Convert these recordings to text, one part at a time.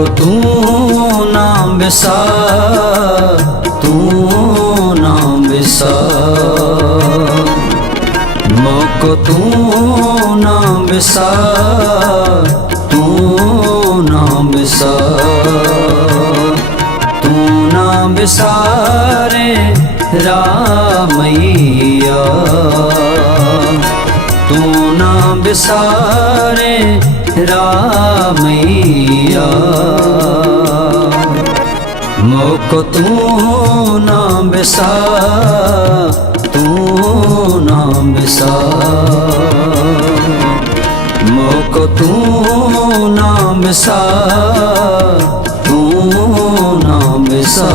ਮੋਕ ਤੂੰ ਨਾਮ ਵਿਸਾ ਤੂੰ ਨਾਮ ਵਿਸਾ ਮੋਕ ਤੂੰ ਨਾਮ ਵਿਸਾ ਤੂੰ ਨਾਮ ਵਿਸਾ ਤੂੰ ਨਾਮ ਵਿਸਾਰੇ ਰਾਮਈਆ। ਤੂੰ ਨਾਮ ਵਿਸਾਰੇ ਰਾਮਈਆ। को तू हो नाम बेसा तू हो नाम बेसा मोको तू हो नाम बेसा तू हो नाम बेसा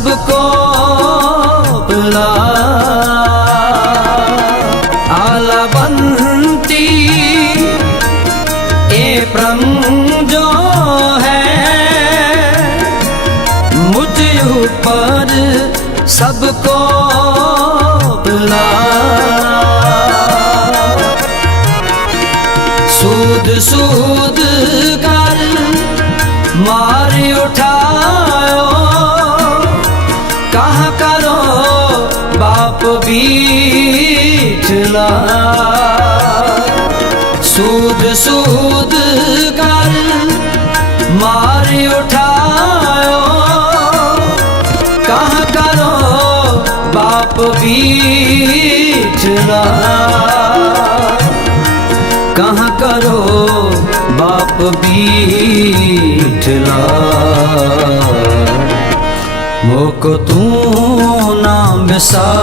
सबको बुला आलावंती ये ब्रह्म जो है मुझ ऊपर सबको बुला सूद सूद ਸੂਦ ਕਰ ਮਾਰ ਉਠਾਇਓ। ਕਹ ਕਰੋ ਬਾਪ ਵੀਚ ਨਾ। ਕਹ ਕਰੋ ਬਾਪ ਵੀਚ ਨਾ। ਮੋਕ ਤੂੰ ਨਾ ਬਿਸਾ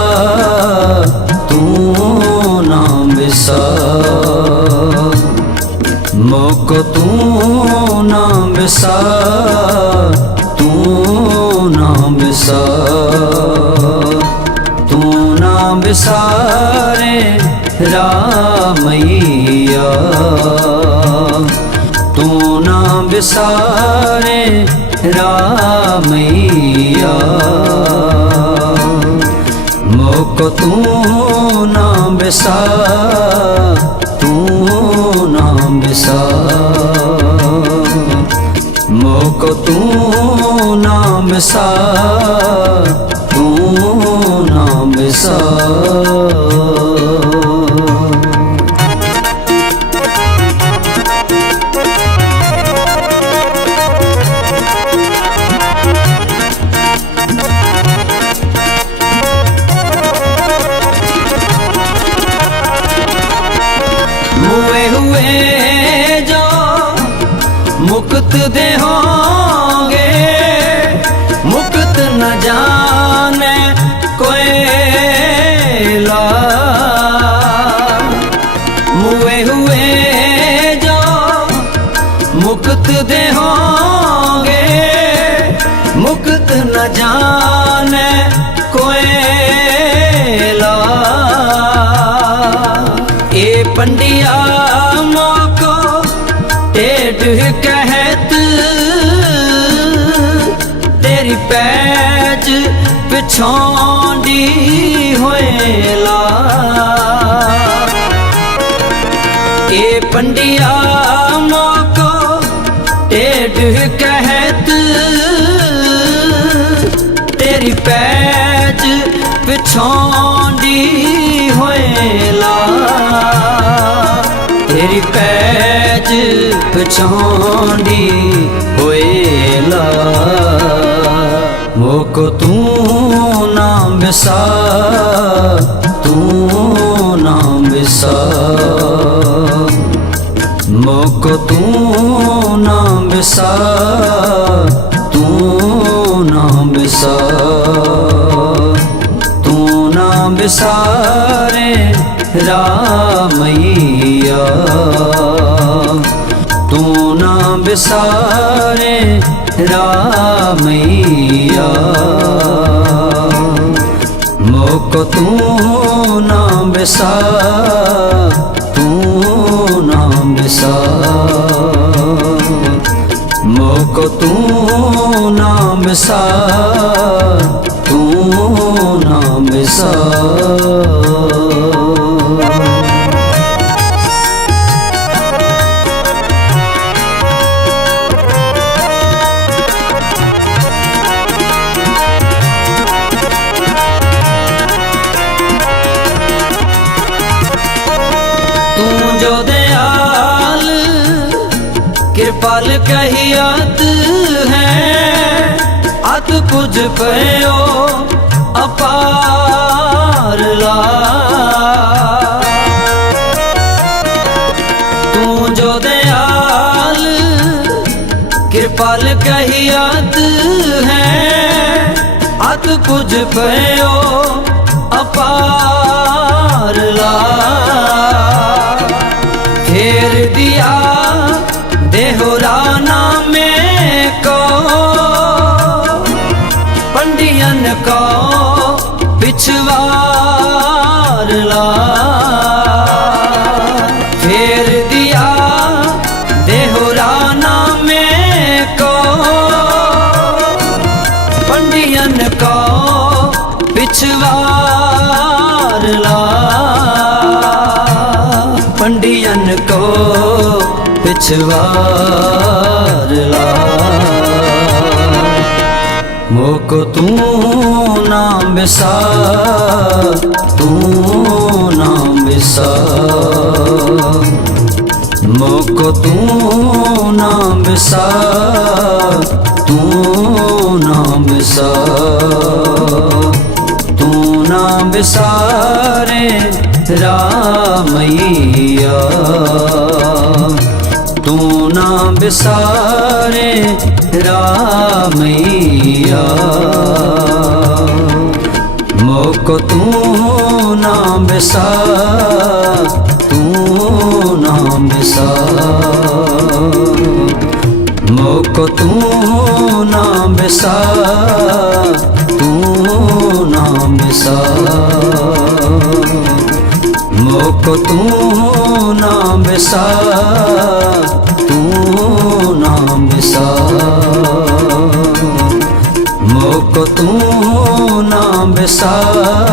ਤੂੰ ਨਾ ਮੋਕ ਤੂੰ ਨਾ ਬਿਸਾ ਤੂੰ ਨਾ ਬਿਸਾ ਤੂੰ ਨਾ ਬਿਸਾਰੇ ਰਾਮਈਆ। ਤੂੰ ਨਾ ਬਿਸਾਰੇ ਰਾਮਈਆ। ਮੋਕ ਤੂੰ ਨਾ ਬਿਸਾ ਮਿਸਾ ਤੂੰ ਨਾਮ ਮਿਸਾ ਹੋਏ ਇਹ ਪੰਡਿਆ ਮੋਕੋ ਟੇਢ ਕਹਿਤ। ਤੇਰੀ ਪੈਜ ਪਿਛੋਂਡੀ ਹੋਏ ਲਾ। ਇਹ ਪੰਡਿਆ ਮੋਕੋ ਟੇਢ ਕਹਿਤ। ਤੇਰੀ ਪੈਜ ਛਾਂਡੀ ਹੋਏ ਲਾ ਤੇਰੀ ਪੈਜ ਪਛਾਂਡੀ ਹੋਏ ਲਾ ਮੋਕ ਤੂੰ ਨਾ ਮਿਸਾ, ਤੂੰ ਨਾ ਮਿਸਾ। ਮੋਕ ਤੂੰ ਨਾ ਮਿਸਾ। ਸਾਰੇ ਰਾਮਈਆ। ਤੂੰ ਨਾਮ ਬਿਸਾਰੇ ਰਾਮਈਆ। ਮੋਕ ਤੂੰ ਨਾਮ ਬਿਸਾ, ਤੂੰ ਨਾਮ ਬਿਸਾ। ਮੋਕ ਤੂੰ ਨਾਮ ਬਿਸਾ। ਜੋ ਦਿਆਲ, ਕਿਰਪਾਲ ਕਹੀਅਤ ਹੈ। ਅਤ ਕੁਝ ਪਇਓ ਅਪਾਰ ਲਾ। ਤੂੰ ਜੋ ਦਿਆਲ, ਕਿਰਪਾਲ ਕਹੀਅਤ ਹੈ। ਅਤ ਕੁਝ ਪਇਓ ਅਪਾਰ ਲਾ। पंडियन को पिछवार ला मोक तू नाम विसार तू नाम विसार मोक तू नाम विसार तू नाम विसार तू नाम विसारे ਕੀਆ। ਤੂੰ ਨਾ ਬਿਸਾਰੇ ਰਾਮਈਆ ਮੋਕ ਤੂੰ ਨਾ ਬਿਸਾ, ਤੂੰ ਨਾ ਬਿਸਾ। ਮੋਕ ਤੂੰ ਨਾ ਬਿਸਾ, ਤੂੰ ਨਾ मोक तू नाम विसार तू नाम विसार मोक तू नाम विसार